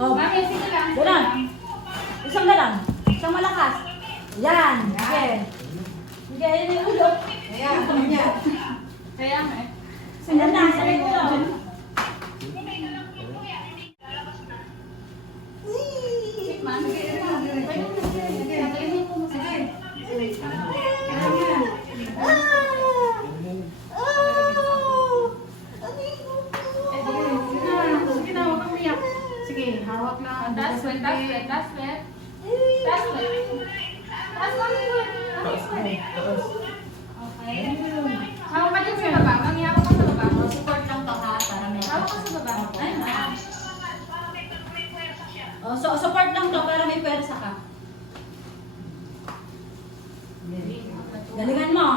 Oh. Mami, sige lang. Ganun. Isang na lang. Isang malakas. Yan. Sige. Sige, yun yung ulo. Ayan, ano niya? Kaya nga eh. Yan na, sa rin ulo. Mami, sige lang. Sige. Sige na, huwag kang umiyak. Sige, hawak lang. That's it. That's it. Okay. Hawak ka dyan sa baba. Mami, hawak ka sa baba. Support lang to ha, para may... Hawak ka sa baba. Ay, Oh, so, support lang to, pero may pwersa ka. Galingan mo.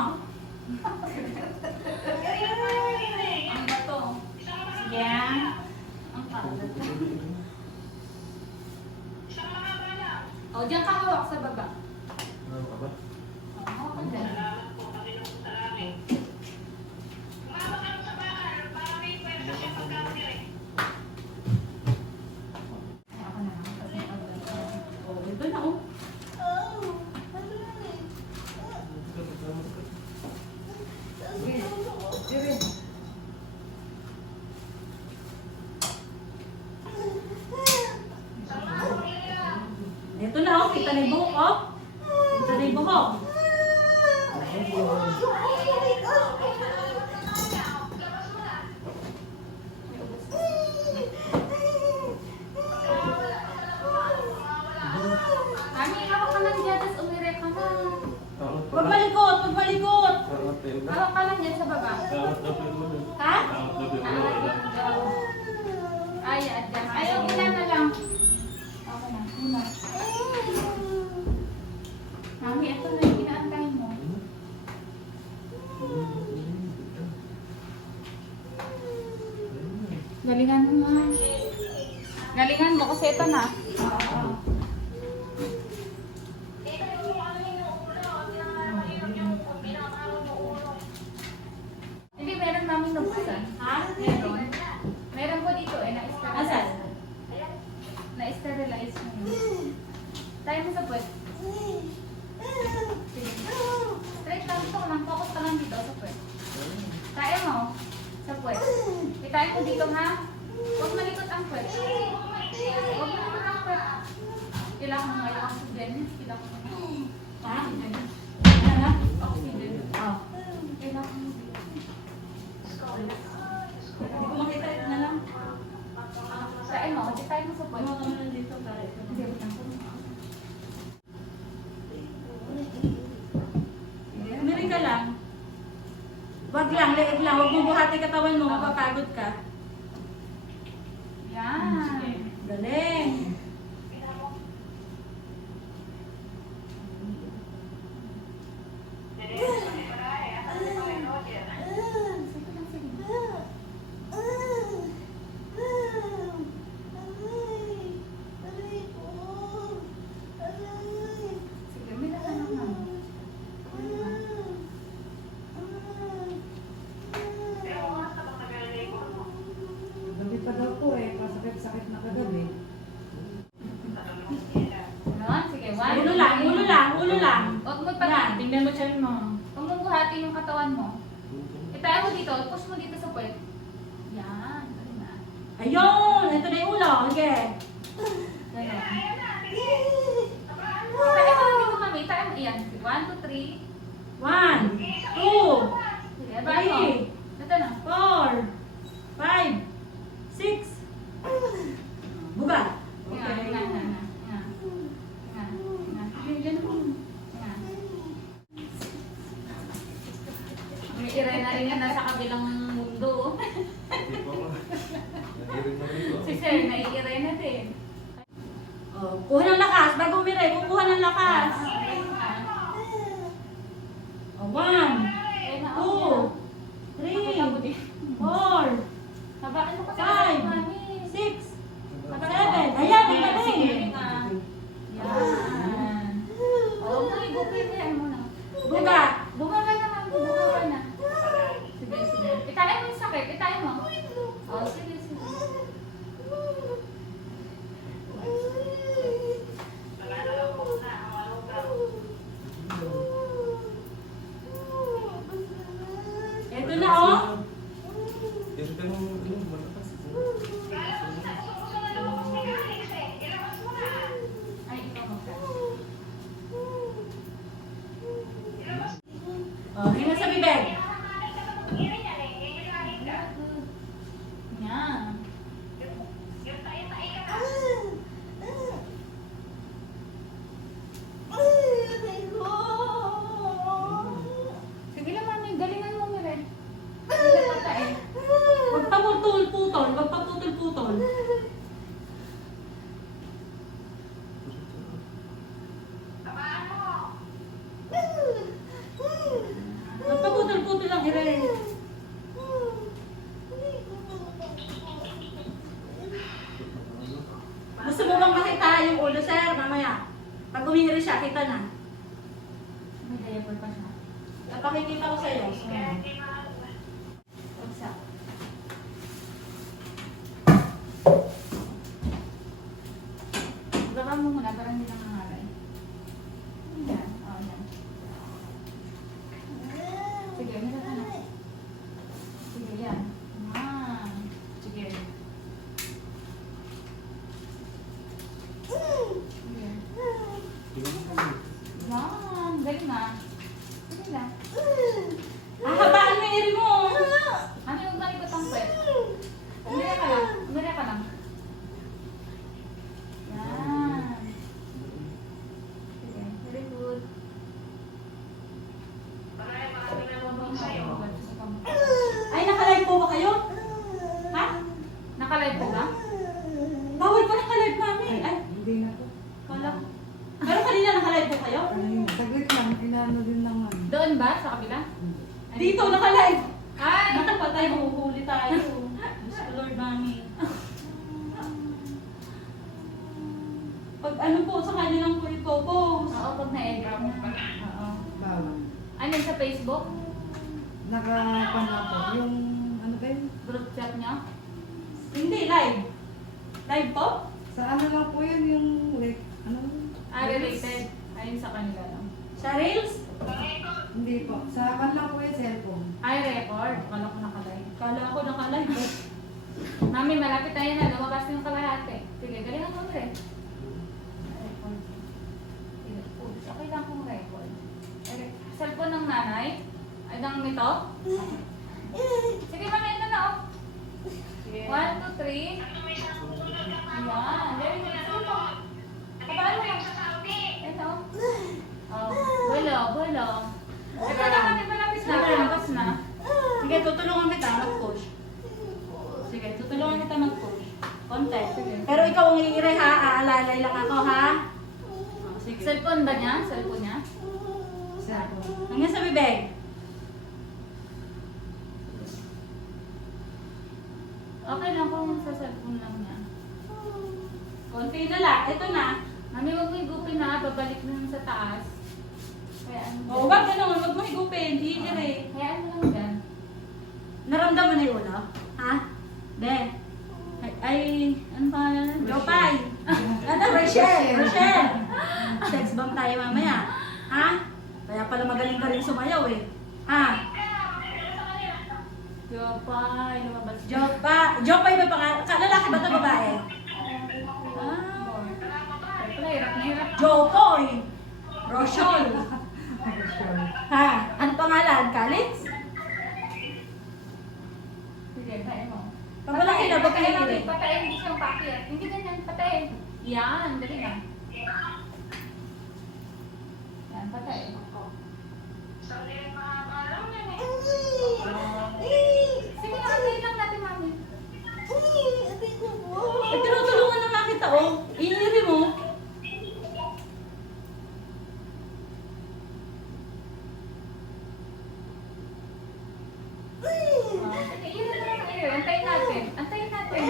ang bato. Sige. Ang palat. O, diyan ka hawak sa baba. Hawak ka dyan. Ako na lang. Oh, ito na oh. Ito na oh, kita na yung buhok oh. Kita na yung buhok. Mami, hawak ka lang dyan, tapos umire ka na. Huwag malikot, huwag malikot. Hawak ka lang dyan sa baba. Ha? Ay, adyan. Ayaw, una na lang. Okay na, una. Mami, ito na yung inaantay mo. Galingan mo nga. Galingan mo kasi ito na. Hindi, meron namin nabuksan. Ha? Meron. Meron po dito eh, na-sterilize. Asan? Na-sterilize mo yun. Tayo mo sa puwet. Sige. Straight lang ito lang. Focus ka lang dito sa puwet. Tayo mo. Sa puwet. Itayo mo dito ha. Huwag malikot ang puwet. Huwag malikot ang puwet. Kailangan mo ngayon oxygen. Kailangan mo ngayon. Ha? Oxygen. Ano? Oxygen. Oh. Kailangan mo. Hindi ko makita ito na lang. Tayo mo. Tayo mo sa puwet. Ano ka muna dito para ito. Hindi, wait lang. Umiring ka lang. Wag lang, leeg lang. Huwag mo buhati katawan mo. Mapapagod ka. Yan. Galing. Sige, may natanong naman. Gabi pa daw po eh, pasakit-sakit na kagabi. Ganon? Sige, one. Ulo lang, ulo lang, ulo lang. Huwag mo Yan, pag- tingnan mo siya mo. Huwag mo buhatin yung katawan mo. Itayo mo dito, push mo dito sa puwet. Yan. Galing na. Ayun! Ito na yung ulo. Sige. Ganon. Itayo mo lang dito, mami. Itayo mo. Iyan. 1, 2, 3. 1, 2, Sige, bahay mo. 3, Ito na. 4, 5, 6. Buga. Yan, Okay. yan, yan, yan. Yan. Yan. Yan. Yan. Yan. May Irene na rin yan nasa kabilang mundo. Si Sir, nai-Irene din. Oh, kuha ng lakas. Bago umire, kukuha ng lakas. Oh, 1, 2, 3, 4, Habaan mo kasi Five. ang mami. 6, 7. Ayan, ang galing. Sige nga. Yan. Oo, buhay mo na. Buga. Buga ka na, mami. Buga ka na. Sige, sige. Itayin mo yung sakit. Itayin mo. Oh, sige, sige. Oh, hinga sa bibig. Yan. Sige lang, mami. Galingan mo, Mire. Hindi na patay. Huwag pa putol-putol. Huwag pa putol-putol. Huwag pa putol-putol lang, Ire. Gusto mo bang makita yung ulo, sir? Mamaya. Pag umingiri siya, kita na. May diaper pa siya. Pakikita ko sa'yo. Pagsa. Baba mo muna para hindi nangangalay. Yan. O, yan. Sige, mira ka na. Sige, yan. Yan. Sige. Sige. Yan. Galing na. Sige lang. Ah, habaan mo yung iri mo. Ano yung malikot ang pwet? Umira ka lang. Umira ka lang. Yan. Sige. Very good. Ay, nakalive po ba kayo? Ha? Nakalive po ba? Bawal pa nakalive, mami. Ay, Hindi na po. kala ko. Pero kanina nakalive po kayo? Ay, saglit lang, inaano din naman. Doon ba? Sa kabila? Dito, nakalive. Ay! Nakapatay, mahuhuli tayo. Diyos ko, Lord, mami. Pag ano po, sa kanilang po ipopost. Oo, pag na-edit na. Oo. Bawal. Ano yun sa Facebook? Nakapana po. Yung ano ba yun? Group chat niyo? Hindi, live. Live po? Sa ano lang po yun yung ano? Related. Ayun sa kanila lang. Sa Reels? Hindi po. Sa kan lang po yung cellphone. Record. Akala ko nakalive. Kala ko nakalive. Mami, malapit tayo na. Lumabas yung kalahati. Sige, galingan mo rin. Record. Sige, push. Okay lang kung record. Cellphone ng nanay? Ay, ng nito? Sige, mami, ito na, oh. 1, 2, 3. Ayan. Very good. Ito. Kapaan mo lang. Ito. Oh, bulo. Ito na, mami, malapit na. Malapit na. Sige, tutulungan kita mag-push. Sige, tutulungan kita mag-push. Konti. Pero ikaw ang iire ha, aalalay lang ako ha. Oh, sige. Cellphone ba niya? Cellphone niya? Cellphone. Hanggang sa bibig. Okay lang kung sa cellphone lang niya. Konti na lang. Ito na. Mami, huwag mo higupin na. Babalik na yun sa taas. Kaya ano O, wag ganun. Wag mo higupin. Iire. Kaya ano lang dyan. Naramdaman na yung ulo? Ha? Be. Ay, ano pa? Jopay. Ano, Rachel? Sex bomb tayo mamaya. Ha? Kaya pala magaling ka rin sumayaw eh. Ha? Jopay, lumabas. Jopay ba pangalan? Lalaki ba ito babae? Wala, hirap na hirap. Jopoy. Rochelle. Ha? Ano pangalan? Calix? Sige, tayo mo. Pag wala kila, ba't Patayin kaya namin. rin? Patayin, hindi siyang pakit. Hindi ganyan, patayin. Yan, dali na. Yan, patayin. Sige, patayin lang natin, mami. Eh, tinutulungan na nga kita, oh. Iiri mo. Sige, yun na lang. Antayin natin. Antayin natin.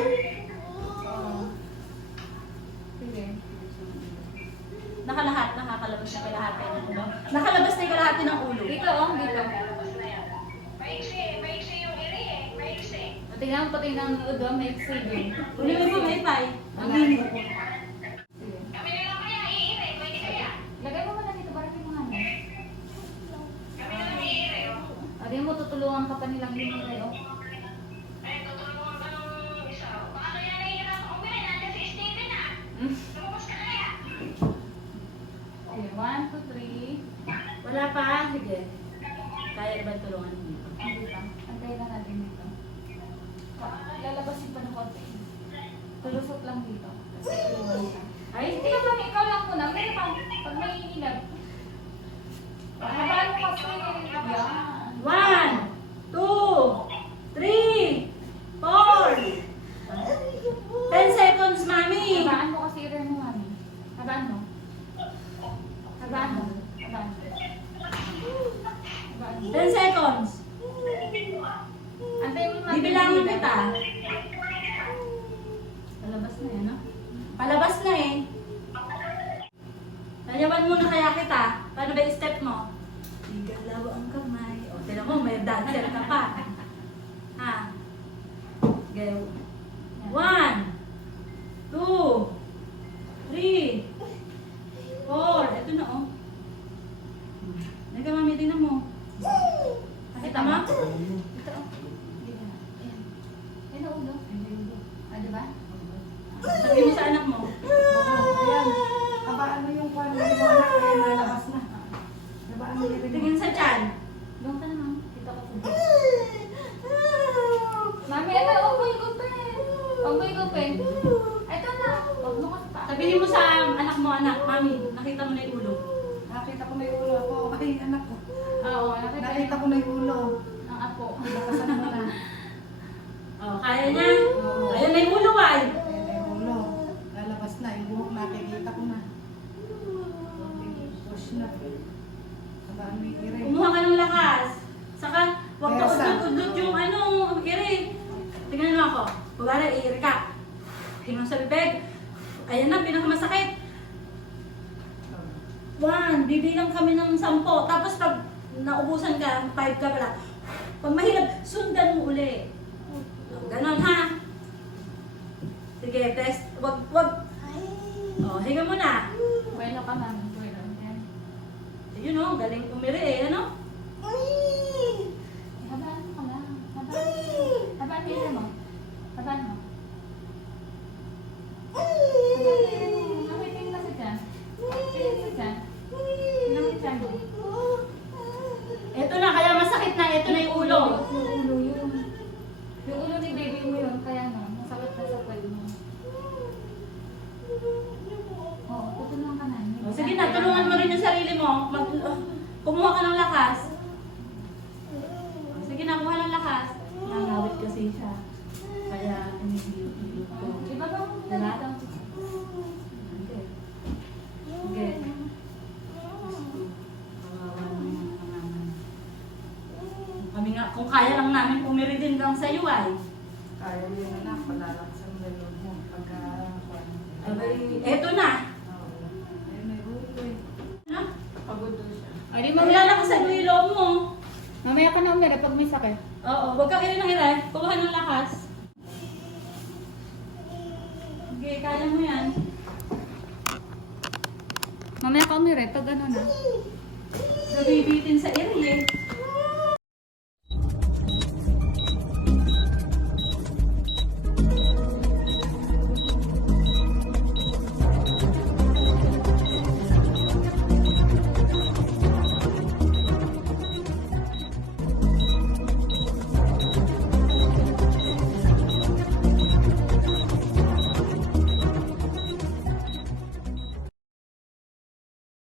Sige. Nakakalabas na kalahati ng ulo. Nakalabas na yung kalahati ng ulo. Dito, oh, dito. Tingnan mo pati ng udo, may exhibit. Kunin mo yung wifi. Ang init. Sige. Lagay mo muna dito para may mga ano. Ari mo, tutulungan ka pa nilang yun kayo. Sige, 1, 2, 3. Wala pa. Sige. Kaya Pwede ba tulungan dito? Hindi pa. Antayin na natin dito. Lalabasin pa ng konti. Tulusot lang dito. Kasi iwan siya. Ay, hindi naman. Ikaw lang muna. Meron pa. Pag may ilag. Habaan mo kasi. Yan. 1, 2, 3, 4. 10 seconds, mami. Habaan mo kasi rin mo, mami. Habaan mo. Habaan mo. Habaan mo. Habaan mo. 10 seconds. Antayin mo natin. Bibilangin dito. kita. Palabas na yan, no? Palabas na eh. Layawan muna kaya kita. Paano ba yung step mo? Igalaw ang kamay. O, tinan mo, may dancer ka pa. Ha? Gayo. 1, 2, 3, 4. Ito na, oh. Nagka, mami, tingnan mo. Nakita mo? Ito, oh. Hindi ba? Ayan. Ayan ang ulo. Ah, diba? Sabi mo sa anak mo. Oo, ayan. Habaan mo yung kwan mo yung anak, ayan, nalabas na. Habaan mo yung Tingin sa tiyan. Doon ka na, ma'am. Dito ka sa dito. Mami, ano? Huwag mo igupin. Huwag mo igupin. Ito na. Huwag mo kasi pa. Sabihin mo sa anak mo, anak, mami, nakita mo na yung ulo. Nakita ko na yung ulo ako. Ay, anak ko. Oo, Nakita ko na yung ulo. Ang apo. Lakasan mo na. Oh, kaya niya? Ayun na yung ulo, ay. Ayan na yung ulo. Lalabas na. Yung buhok nakikita ko na. Push na. Habaan mo yung ire. Kumuha ka ng lakas. Saka, huwag ka Kaya udot-udot yung ano, iri. Tingnan mo ako. Pagkala, i-iri ka. Hinong sa bibig. Ayan na, pinakamasakit. 1, bibilang kami ng 10. Tapos pag naubusan ka, 5 ka pala. Pag mahirap, sundan mo uli. Ganon ha. Sige, test. Wag. Oh, higa mo na. Bueno ka, mami. Bueno. Ayan. Yun o, galing umiri eh, ano? Habaan mo ka lang. Habaan mo mo. Habaan mo. Mami, tingin ka sa tiyan. Tingin sa tiyan. Tingnan mo yung tiyan mo. Ito na, kaya masakit na. Ito na yung ulo. Yung ulo yun. Yung ulo ni baby mo yun. Kaya no, masakit na sa pal mo. Oo, tutulungan ka na. O, sige na, tulungan mo rin yung sarili mo. Kumuha ka ng lakas. Sige na, kumuha ng lakas. Nangawit kasi siya. Kaya, hindi ko. Iba ba mo na dito? Okay. Okay. Kawawa naman yung pangalan. Kami nga, kung kaya lang namin pumiri din lang sa iyo ay. Kaya mo yung anak. Palalakasan mo yung loob mo. Pagka... Abay, eto na. Oo. Ayun na yung ulo eh. Ano? Pagod doon siya. Ay, Maglalakasan mo yung loob mo. Mamaya ka na umira pag may sakit. Oo, huwag kang iri ng iri. Kumuha ng lakas. Okay, kaya mo yan. Mamaya ka umira pag ano na. Nabibitin sa iri eh.